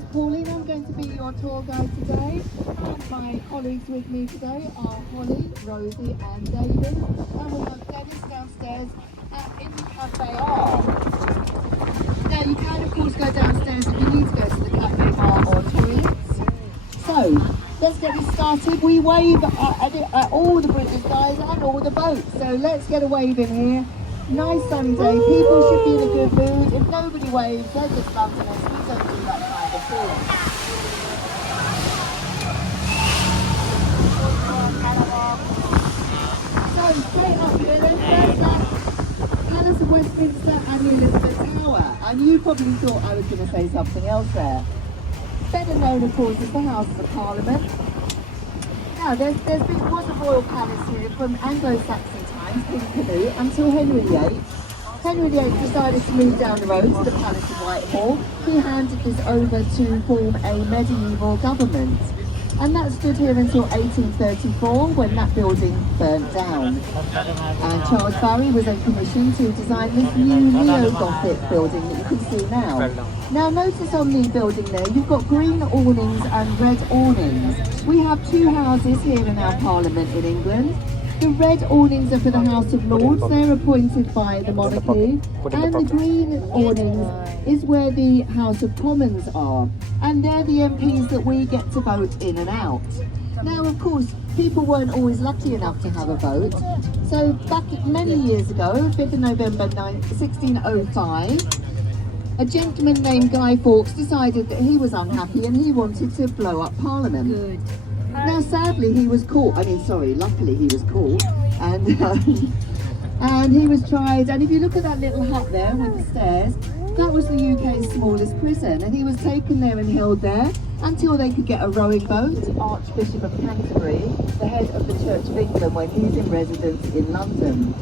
is Pauline. I'm going to be your tour guide today. And my colleagues with me today are Holly, Rosie and David. And we have Dennis downstairs in the cafe bar. Now you can of course go downstairs if you need to go to the cafe bar or toilets. So, let's get this started. We wave at all the bridges, guys, and all the boats. So let's get a wave in here. Nice sunny day. People should be in a good mood. If nobody waves, they're just Londoners. We don't do that kind of thing. So straight up here, there's that Palace of Westminster and the Elizabeth Tower. And you probably thought I was going to say something else there. Better known, of course, as the Houses of Parliament. Now, was a royal palace here from Anglo-Saxon times, King Canute, until Henry VIII. Henry VIII decided to move down the road to the Palace of Whitehall. He handed this over to form a medieval government. And that stood here until 1834, when that building burnt down. And Charles Barry was then commissioned to design this new neo-Gothic building that you can see now. Now notice on the building there, you've got green awnings and red awnings. We have two houses here in our Parliament in England. The red awnings are for the House of Lords, they're appointed by the monarchy, and the green awnings is where the House of Commons are, and they're the MPs that we get to vote in and out. Now of course, people weren't always lucky enough to have a vote, so back many years ago, 5th of November 1605, a gentleman named Guy Fawkes decided that he was unhappy and he wanted to blow up Parliament. Good. Now sadly he was caught, luckily he was caught, and he was tried, and if you look at that little hut there with the stairs, that was the UK's smallest prison, and he was taken there and held there until they could get a rowing boat. Archbishop of Canterbury, the head of the Church of England when he's in residence in London.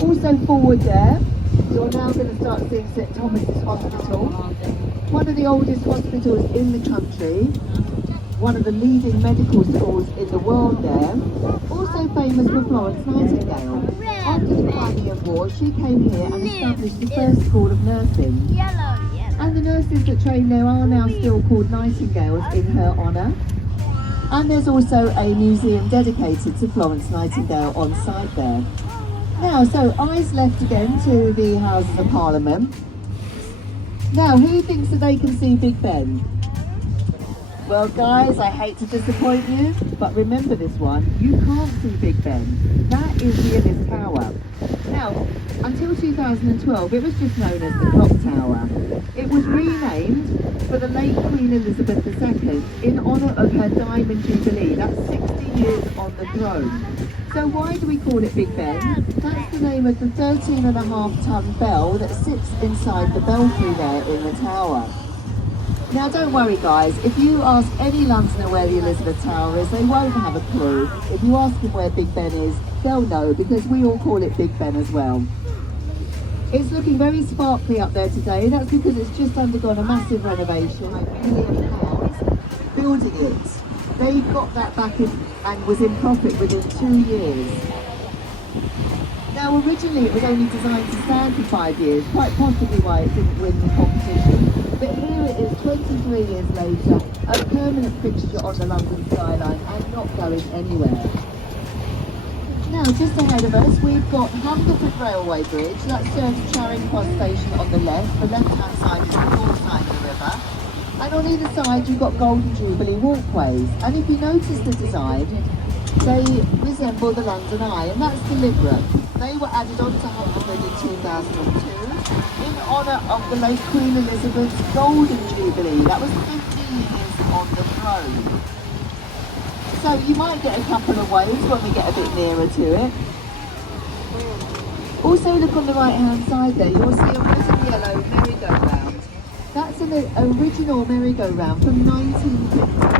Also forward there, you're now going to start seeing St Thomas's Hospital, one of the oldest hospitals in the country, one of the leading medical schools in the world there, also famous for Florence Nightingale. After the Crimean War, she came here and established the first school of nursing. And the nurses that train there are now still called Nightingales in her honour. And there's also a museum dedicated to Florence Nightingale on site there. Now, so eyes left again to the Houses of Parliament. Now, who thinks that they can see Big Ben? Well guys, I hate to disappoint you, but remember this one, you can't see Big Ben. That is the Ellis Tower. Now, until 2012, it was just known as the Clock Tower. It was renamed for the late Queen Elizabeth II in honour of her Diamond Jubilee. That's 60 years on the throne. So why do we call it Big Ben? That's the name of the 13.5-ton bell that sits inside the belfry there in the tower. Now don't worry guys, if you ask any Londoner where the Elizabeth Tower is, they won't have a clue. If you ask them where Big Ben is, they'll know, because we all call it Big Ben as well. It's looking very sparkly up there today. That's because it's just undergone a massive renovation, like £1 million building it. They got that back in and was in profit within 2 years. Now originally it was only designed to stand for 5 years, quite possibly why it didn't win the competition. But here it is 23 years later, a permanent fixture on the London skyline and not going anywhere. Now just ahead of us we've got Hungerford Railway Bridge, that serves Charing Cross Station on the left-hand side is the north side of the river. And on either side you've got Golden Jubilee walkways. And if you notice the design, they resemble the London Eye, and that's deliberate. They were added onto Hungerford in 2002 in honour of the late Queen Elizabeth's Golden Jubilee. That was 50 years on the throne. So you might get a couple of waves when we get a bit nearer to it. Also look on the right hand side there, you'll see a red and yellow merry-go-round. That's an original merry-go-round from 1959.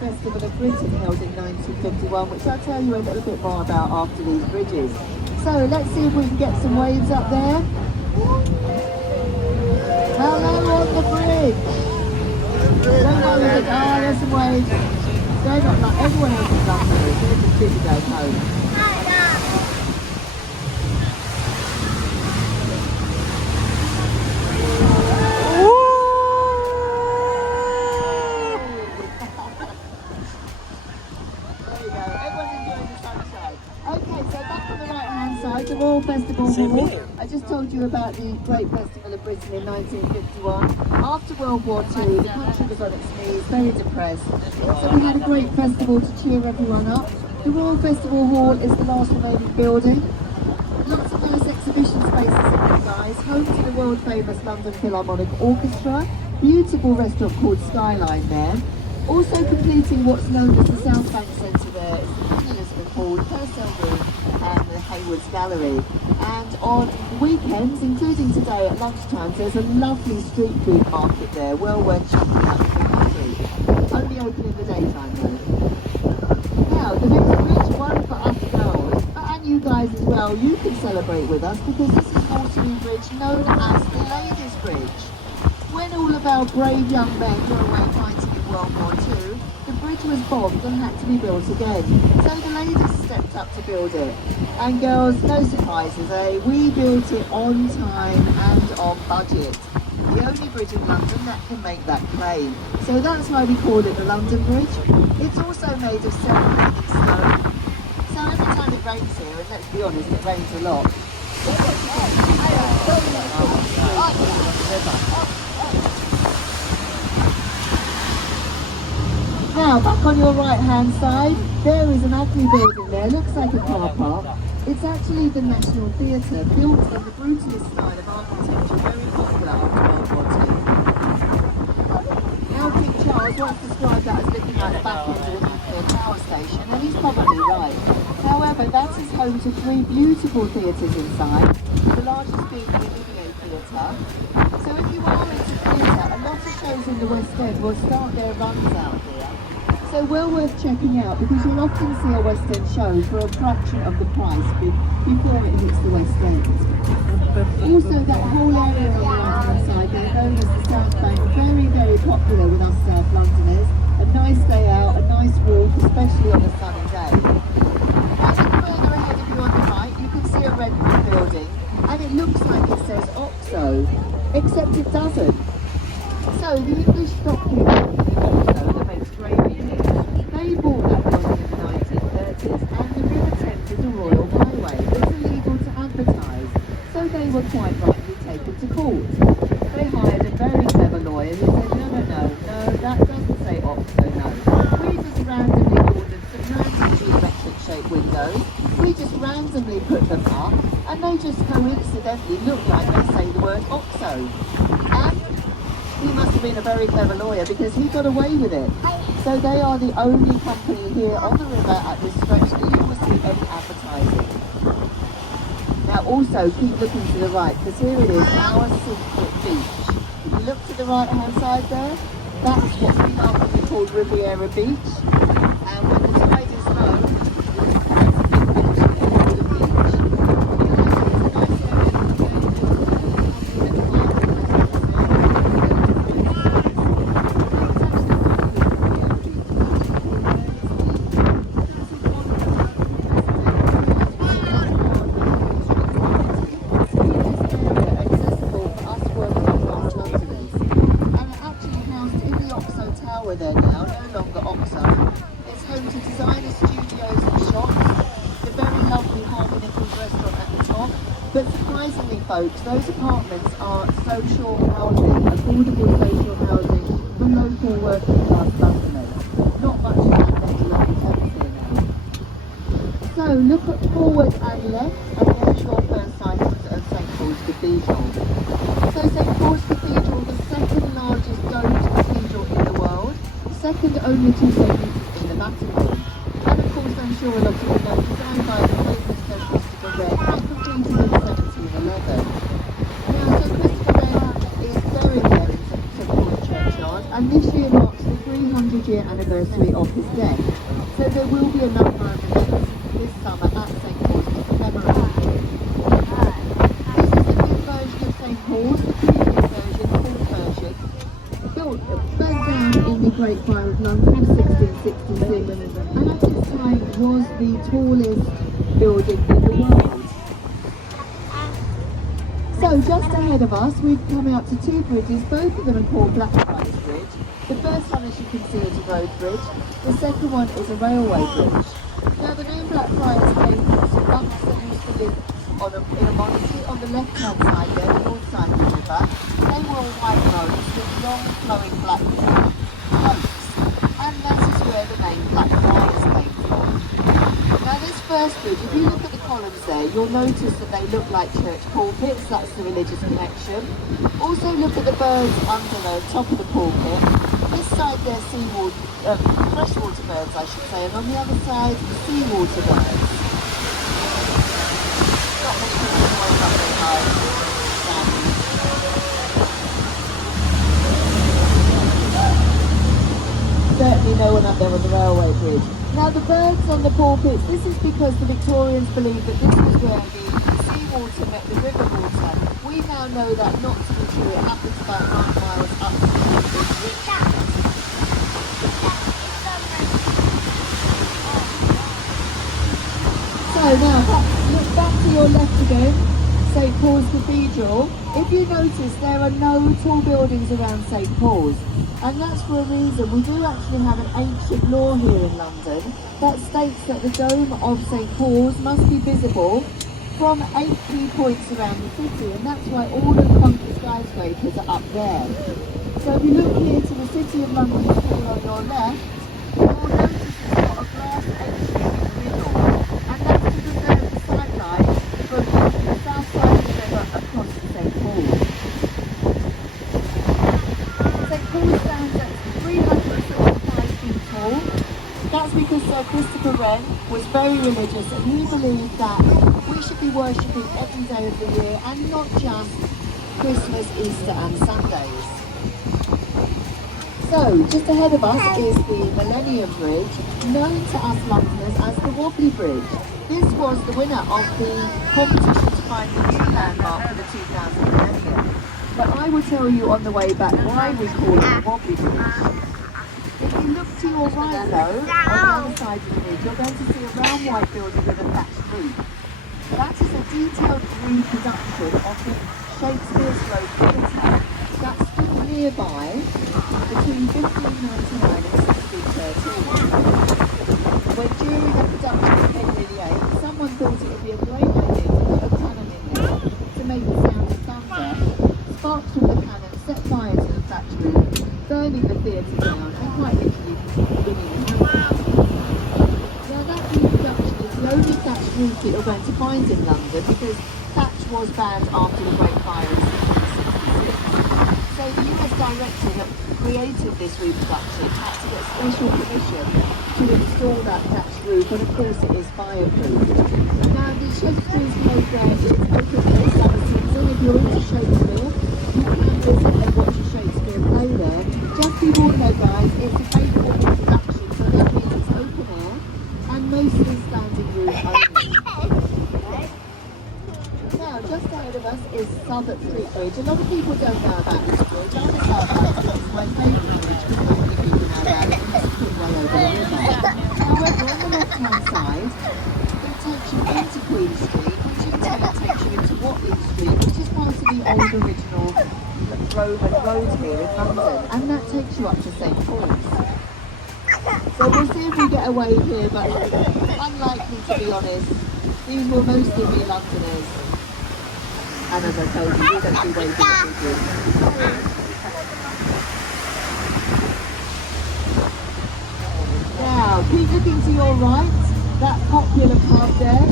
Festival of Britain held in 1951, which I'll tell you a little bit more about after these bridges. So let's see if we can get some waves up there. Hello on the bridge. Don't worry, there's some waves. They're not like everyone else is London, so it's just busy goes home. War. I just told you about the Great Festival of Britain in 1951. After World War II, the country was on its knees, very depressed. So we had a great festival to cheer everyone up. The Royal Festival Hall is the last remaining building. Lots of nice exhibition spaces in there, guys. Home to the world famous London Philharmonic Orchestra. Beautiful restaurant called Skyline there. Also completing what's known as the South Bank Centre there is the Queen Elizabeth Hall, Purcell Room and the Haywards Gallery. And on weekends, including today at lunchtime, there's a lovely street food market there, well worth checking out for the street. Only open in the daytime though. Now, the next bridge, one for us girls, and you guys as well, you can celebrate with us because this is Waterloo Bridge, known as the Ladies' Bridge. When all of our brave young men were away fighting in World War II, the bridge was bombed and had to be built again. So the ladies stepped up to build it. And girls, no surprises, eh? We built it on time and on budget. The only bridge in London that can make that claim. So that's why we call it the London Bridge. It's also made of self-leaning stone. So every time it rains here, and let's be honest, it rains a lot. Now, back on your right hand side, there is an ugly building there, looks like a car park. It's actually the National Theatre, built in the brutalist style of architecture, very popular after World War II. Now King Charles once described that as looking like the back end of a nuclear power station, and he's probably right. However, that is home to 3 beautiful theatres inside, the largest being the Millenium Theatre. So if you are into theatre, a lot of shows in the West End will start their runs out here. So well worth checking out because you'll often see a West End show for a fraction of the price before it hits the West End. Also, that whole area on the right-hand side there, known as the South Bank, very, very popular with us South Londoners. A nice day out, a nice walk, especially on a sunny day. As you further ahead of you on the right, you can see a red brick building, and it looks like it says OXO, except it doesn't. So the English stockkeeper that makes gravy here, they bought that building in the 1930s, and the River Thames is a royal highway. It's illegal to advertise, so they were quite rightly taken to court. They hired a very clever lawyer who said, no, that doesn't say OXO, no. We just randomly ordered some random geometric shaped windows. We just randomly put them up, and they just coincidentally look like they say the word OXO. And he must have been a very clever lawyer because he got away with it. So they are the only company here on the river at this stretch that you will see any advertising. Now also keep looking to the right because here it is, our secret beach. If you look to the right hand side there, that's what's been afterwards called Riviera Beach. And when the tide is low, there now, no longer OXO. It's home to designer studios and shops, the very lovely Harvey Nichols restaurant at the top. But surprisingly folks, those apartments are social housing, affordable social housing for local working class Londoners. Not much of that left to look at everything. So look at forward and left, and there's your first sightings of St Paul's Cathedral. So St Paul's Cathedral, the second largest domed cathedral in the world, second only to St Peter's in the Vatican. And of course, I'm sure a lot of you know, designed by the famous Sir Christopher Wren and completed in 1711. Now, Sir Christopher Wren is buried there in St Paul's Churchyard, and this year marks the 300-year anniversary of his death. So there will be a number of events this summer at St Paul's to commemorate him. This is the new version of St Paul's, the previous version, full version, burnt down in the Great Fire of London of 1666, and at this time was the tallest building in the world. So just ahead of us, we've come out to 2 bridges. Both of them are called Blackfriars Bridge. The first one, as you can see, is a road bridge. The second one is a railway bridge. Now the name Blackfriars came from some monks that used to live in a monastery on the left-hand side there, the north side of the river. They were all white robes with long flowing black cloaks, and that is where the name Black Friars came from. Now this first bridge, if you look at the columns there, you'll notice that they look like church pulpits. That's the religious connection. Also look at the birds under the top of the pulpit. This side there, freshwater birds I should say, and on the other side, seawater birds. Not many people noise up there, guys. Certainly no one up there on the railway bridge. Now the birds on the pulpits, this is because the Victorians believed that this was where the seawater met the river water. We now know that not to be true. It happens about 9 miles up the bridge. So now, look back to your left again, St Paul's Cathedral. If you notice, there are no tall buildings around St Paul's, and that's for a reason. We do actually have an ancient law here in London that states that the dome of St Paul's must be visible from 8 key points around the city, and that's why all of the funky skyscrapers are up there. So if you look here to the City of London here on your left, you'll notice it's got a glass entry in the middle, and that's to preserve the sight from the south side of the river across to St Paul's. St Paul's stands at 365 feet tall. That's because Sir Christopher Wren was very religious, and he believed that we should be worshipping every day of the year and not just Christmas, Easter and Sundays. So, just ahead of us is the Millenium Bridge, known to us Londoners as the Wobbly Bridge. This was the winner of the competition to find the new landmark for the 2000 millennium. But I will tell you on the way back why we call it the Wobbly Bridge. If you look to your right though, on the other side of the bridge, you're going to see a round white building with a thatched roof. That is a detailed reproduction of the Shakespeare's Road Theatre that stood nearby between 1599 and 1613. When during the production of Henry VIII, someone thought it would be a great idea to put a cannon in there to make the sound of thunder. Sparks from the cannon set fire to the thatched roof, burning the theatre down and quite literally winning the house. Now that reproduction is the only thatched roof that you're going to find in London, because thatch was banned after the Great Fire in 1666. So the US director that created this reproduction had to get special permission to install that thatched roof, and of course it is fireproof. Now the Shakespeare's play there is open for summer season. If you're into Shakespeare, you can visit and watch a Shakespeare play there. Just be warned though guys, it's a favourable reproduction, so that means it's open air and mostly standing room only. Now, just ahead of us is Southwark Street Bridge. A lot of people don't know about this bridge. I'm a Southampton, it's my favourite bridge because not many people know about it, and it's put way over the river. However, on the left-hand side, it takes you into Queen Street, which in turn takes you into Watley Street, which is part of the old original Roman road here in London, and that takes you up to St Paul's. So we'll see if we get away here, but unlikely to be honest. These will mostly be Londoners. And as I told you, we're going to be waiting at the bridge. Now, keep looking to your right. That popular pub there,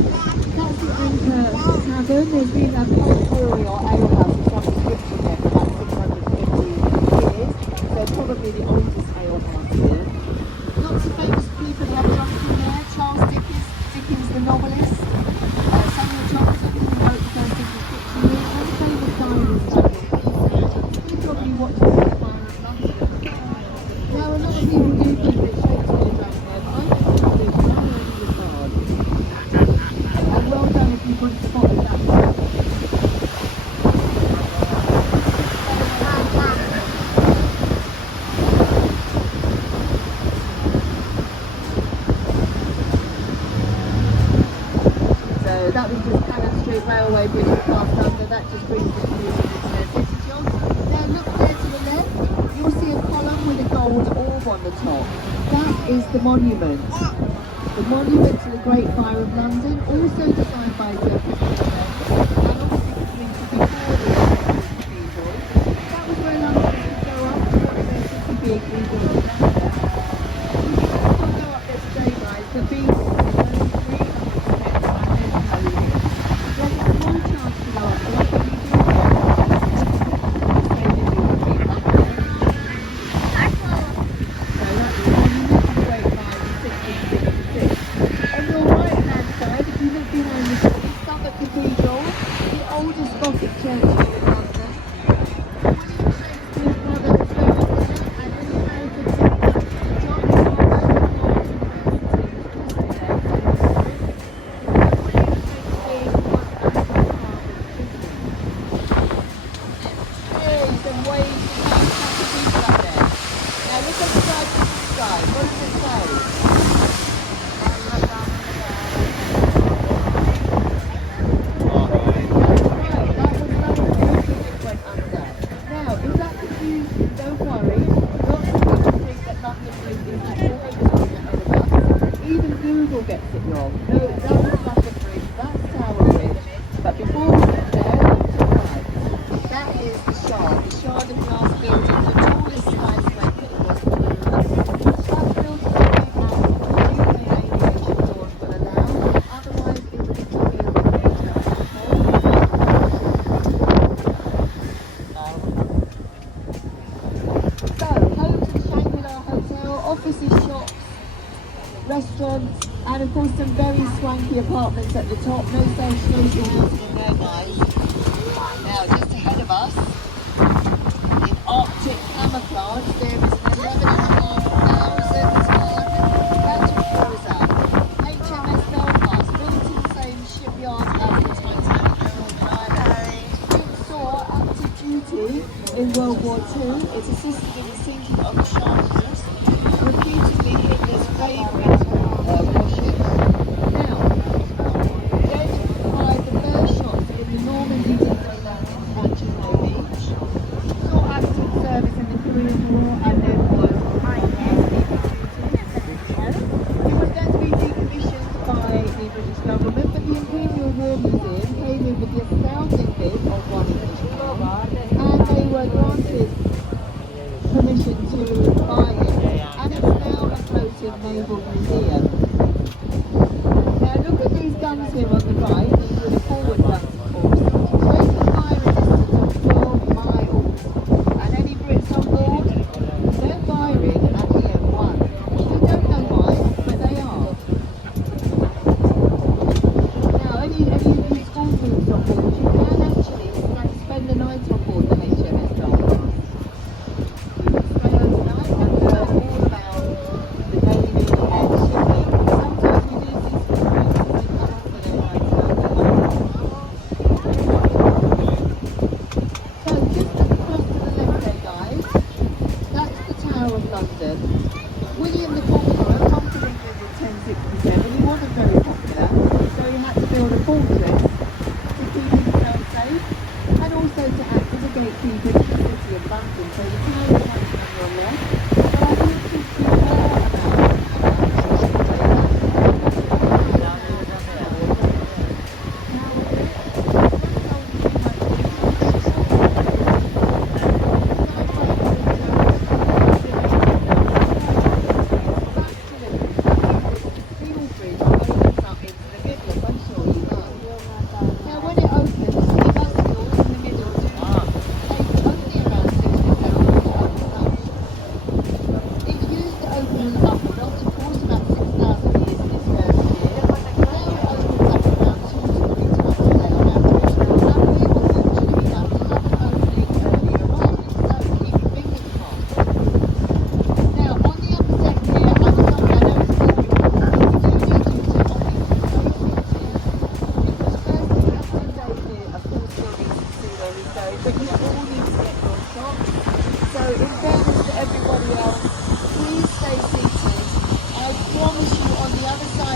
that's the Anchor Tavern. There's been a pub brewery or alehouse of some description there for about 650 years. So probably the oldest alehouse here. Lots of famous people have drunk in there. Charles Dickens the novelist. Samuel Johnson, who wrote the first English dictionary, and famous diners like you probably watched the Fire of London. Now a lot of people do think that Shakespeare drank there, but I don't think they do. I heard he was hard. And well done if you could have spotted that one. That was just Cannon Street Railway Bridge we passed under. That just brings the community to their city jog. Now look there to the left, you'll see a column with a gold orb on the top. That is the monument. The monument to the Great Fire of London, also designed by Sir Christopher Wren. big rebuilding down there. You can still go up there today, guys, but be warned, there's only 300 steps and there's no lift. There's a small chance to go up there, but you do get say that you would be up there. So that's when you make your way by the 1666. On your right hand side, if you look behind the tree, Suffolk Cathedral, the oldest Gothic church here in London. William Shakespeare's brother was buried there, and in the American text, John Harvard University was also there. And William Shakespeare was Anthony Harvard's business. Trees and waves and fantastic people up there. Now look at the side of the sky. What does it say? Don't worry, lots of people think that London Bridge is the always get over us. Even Google gets it wrong. No, that was London Bridge, that's Tower Bridge. But before we get there, look to the right. That is the Shard of Glass building, the tallest skyscraper in Western Europe. That's built in a way that UK aviation laws will allow, otherwise it would interfere with nature as a whole. So, home to the Shangri-La Hotel, offices, shops, restaurants, and of course some very swanky apartments at the top. No social housing in there, guys. Now, just ahead of us, in Arctic camouflage, there is an 11,500 battle cruiser, HMS Belfast, built in the same shipyard as the Titanic in Northern Ireland. It saw active duty in World War II. It assisted in the sinking of the Charles, repeatedly Hitler's favourite warships. Now, then by the first shots in the Normandy depot landing at Juno Beach, saw active service in the Korean War and then was on active duty. It was going to be decommissioned by the British government, but the Imperial War Museum came in with the astounding bid of £1 English, and they were granted permission to buy it, and it's now a floating naval museum. Now look at these guns here on the right, these are the forward guns of course. There's a firing distance of 12 miles, and any Brits on board, they're firing at EM1. We don't know why, but they are. Now any of you school groups on board, you can actually spend the night on board the HMS Belfast. Stay overnight and learn all about the Navy and shipping. Sometimes we do see some groups and they come up for their nights, don't they? So just across to the left there, guys, that's the Tower of London. William the Conqueror conquered England in 1067. He wasn't very popular, so he had to build a fortress to keep himself safe and also to act as a gatekeeper to the city of London. So the Tower of London on your left. But I will talk to you more about the Tower.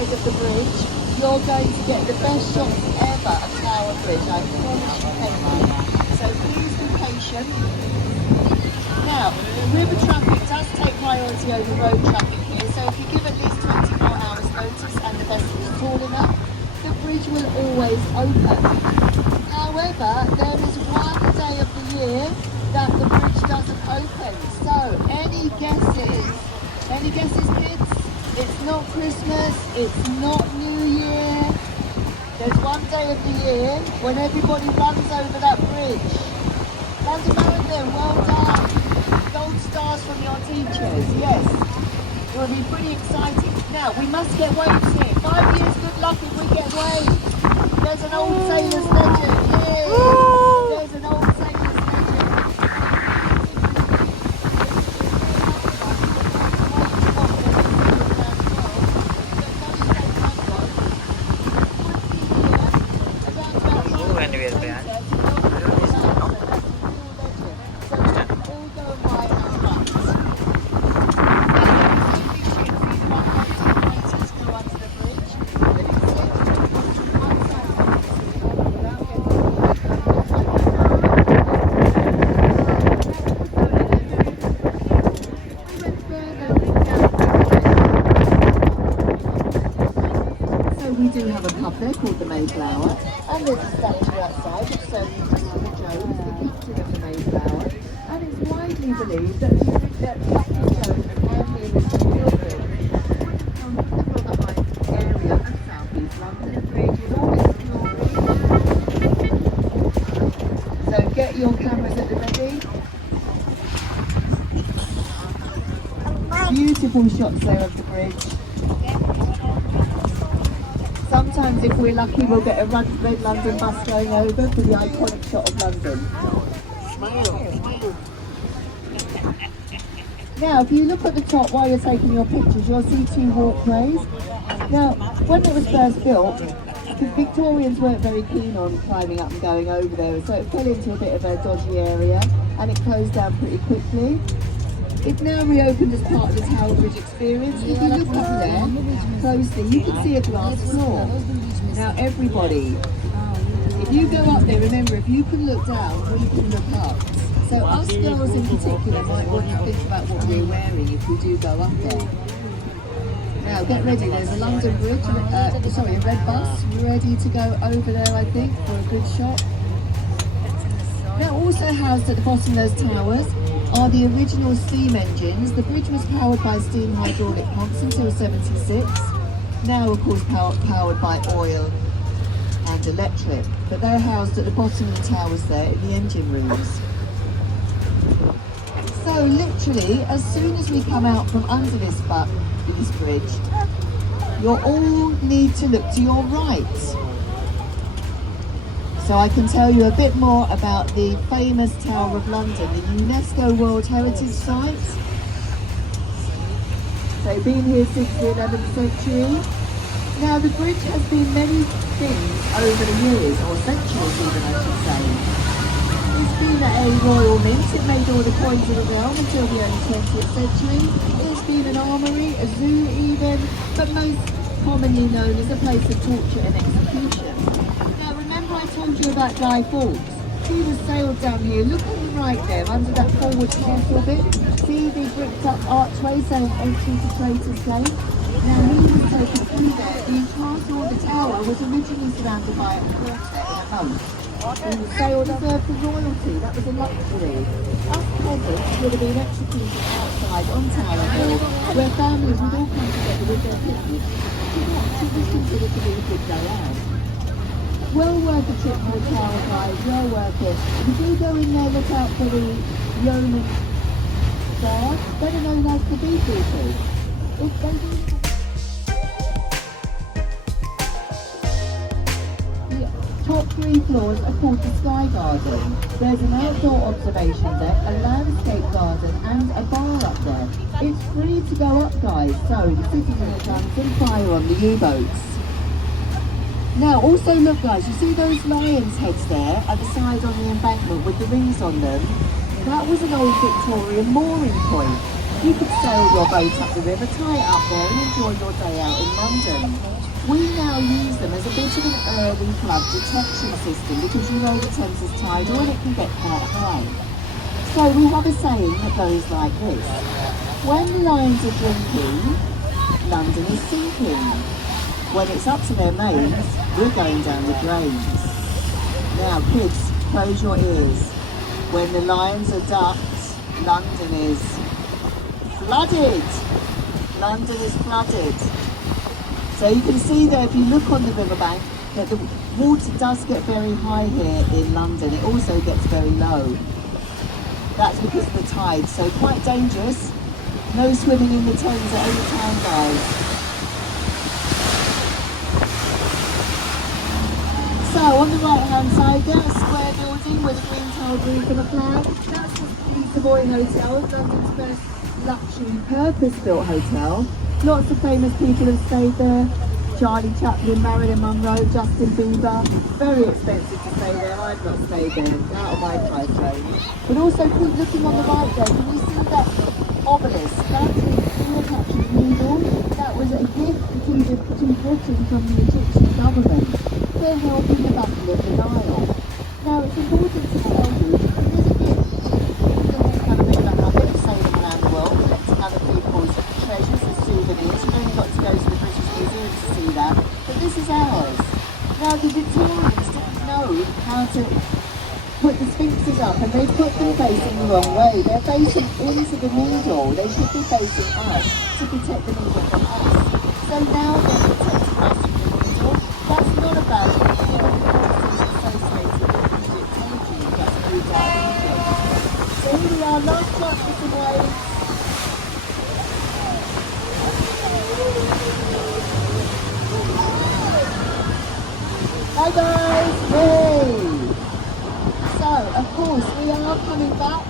Of the bridge, you're going to get the best shots ever of Tower Bridge. I promise you, Katie. So please be patient. Now, river traffic does take priority over road traffic here, so if you give at least 24 hours notice and the vessel is tall enough, the bridge will always open. However, there is one day of the year that the bridge doesn't open. So, any guesses? Any guesses, kids? It's not Christmas, it's not New Year. There's one day of the year when everybody runs over that bridge. London Marathon, well done. Gold stars from your teachers, yes. It will be pretty exciting. Now, we must get waves here. 5 years good luck if we get waves. There's an old sailor's legend. Yay! There's an old sailor's legend. We do have a pub there called the Mayflower, and there's a statue outside of Sir Christopher Jones, the captain of the Mayflower, and it's widely believed that Captain Jones and the original building would have come from the high area of South East London with all its glory. So get your cameras at the ready. Beautiful shots there of the bridge. Sometimes if we're lucky we'll get a red London bus going over for the iconic shot of London. Now if you look at the top while you're taking your pictures, you'll see two walkways. Now when it was first built, the Victorians weren't very keen on climbing up and going over there, so it fell into a bit of a dodgy area and it closed down pretty quickly. It's now reopened as part of the Tower Bridge experience. If you look up there closely, you can see a glass floor. Now everybody, if you go up there, remember if you can look down, we can look up. So us girls in particular might want to think about what we're wearing if we do go up there. Now get ready, there's a London Bridge, a red bus ready to go over there I think for a good shot. Now also housed at the bottom of those towers are the original steam engines. The bridge was powered by steam hydraulic pumps until 76. Now of course powered by oil and electric, but they're housed at the bottom of the towers there in the engine rooms. So literally, as soon as we come out from under this bridge, you'll all need to look to your right. So I can tell you a bit more about the famous Tower of London, the UNESCO World Heritage Site. So been here since the 11th century. Now the bridge has been many things over the years, or centuries even I should say. It's been a royal mint, it made all the coins of the realm until the early 20th century. It's been an armoury, a zoo even, but most commonly known as a place of torture and execution. I told you about Guy Fawkes. He was sailed down here. Look on the right there, under that forward castle bit. See the bricked up archway saying entry to Traitors' Gate? Now he was taken through there. The castle or the tower was originally surrounded by a quartet in a moat. He was sailed served for royalty. That was a luxury. Us peasants would have been executed outside on Tower Hill, where families would all come together with their picnics to watch. It was considered to be a good day out. Well worth a trip to the Tower, guys, well worth it. If you go in there, look out for the Yeoman Guard, better known as the beekeepers. If they do... The top 3 floors are called the Sky Garden. There's an outdoor observation deck, a landscape garden and a bar up there. It's free to go up, guys, so the citizens can fire on the U-boats. Now also look guys, you see those lions' heads there at the side on the embankment with the rings on them? That was an old Victorian mooring point. You could sail your boat up the river, tie it up there and enjoy your day out in London. We now use them as a bit of an early flood detection system because you know the Thames is tidal and it can get quite high. So we have a saying that goes like this: when the lions are drinking, London is sinking. When it's up to their mains, we're going down the drains. Now kids, close your ears. When the lions are ducked, London is flooded. London is flooded. So you can see there, if you look on the riverbank, that the water does get very high here in London. It also gets very low. That's because of the tide, so quite dangerous. No swimming in the Thames at any time, guys. So on the right hand side there, a square building with a green tiled roof and a flag. That's the Savoy Hotel, London's first luxury purpose-built hotel. Lots of famous people have stayed there. Charlie Chaplin, Marilyn Monroe, Justin Bieber. Very expensive to stay there. I've not stayed there, out of my price range. But also keep looking on the right there. Can you see that obelisk? That's Cleopatra Cathedral. That was a gift to Britain from the Egyptian government for helping the Battle of the Nile. Now it's important to tell you that it is a gift. It's kind of a bit of a habit of sailing around the world, collecting other people's treasures and souvenirs. You've only got to go to the British Museum to see that, but this is ours. Now the Victorians didn't know how to put the sphinxes up, and they put them facing the wrong way. They're facing into the needle. They should be facing us to protect the needle from us. So now they're protecting us from the needle. That's not a bad thing. Associated with Egyptology that's moved out of Egypt. So here we are, last chance for some waves. Hi guys! Hey! So, of course, we are coming back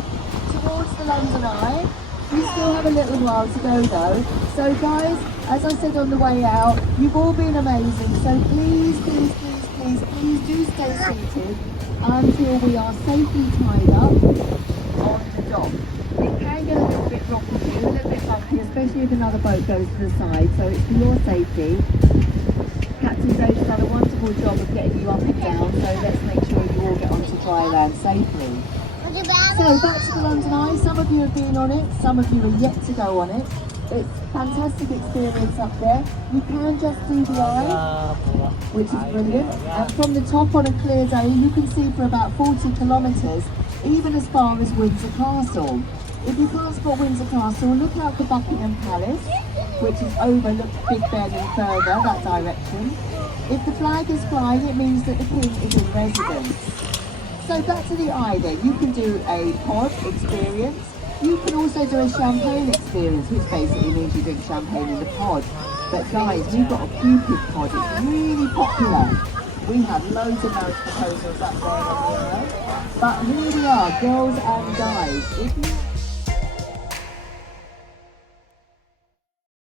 towards the London Eye. We still have a little while to go though. So guys, as I said on the way out, you've all been amazing. So please, please, please, please, please do stay seated until we are safely tied up on the dock. It can get a little bit rocky here, a little bit bumpy, especially if another boat goes to the side. So it's for your safety. Captain Dave's done a wonderful job of getting you up and down, so let's make sure you all get onto dry land safely. So back to the London Eye. Some of you have been on it, some of you are yet to go on it. It's a fantastic experience up there. You can just see the eye, which is brilliant. And from the top on a clear day, you can see for about 40 kilometres, even as far as Windsor Castle. If you pass by Windsor Castle, look out for Buckingham Palace, which is overlooked Big Ben and further, that direction. If the flag is flying, it means that the King is in residence. So back to the eye then, you can do a pod experience. You can also do a champagne experience, which basically means you drink champagne in the pod. But guys, we've got a Cupid pod, it's really popular. We have loads of marriage proposals up there on the eye. But here we are, girls and guys. If you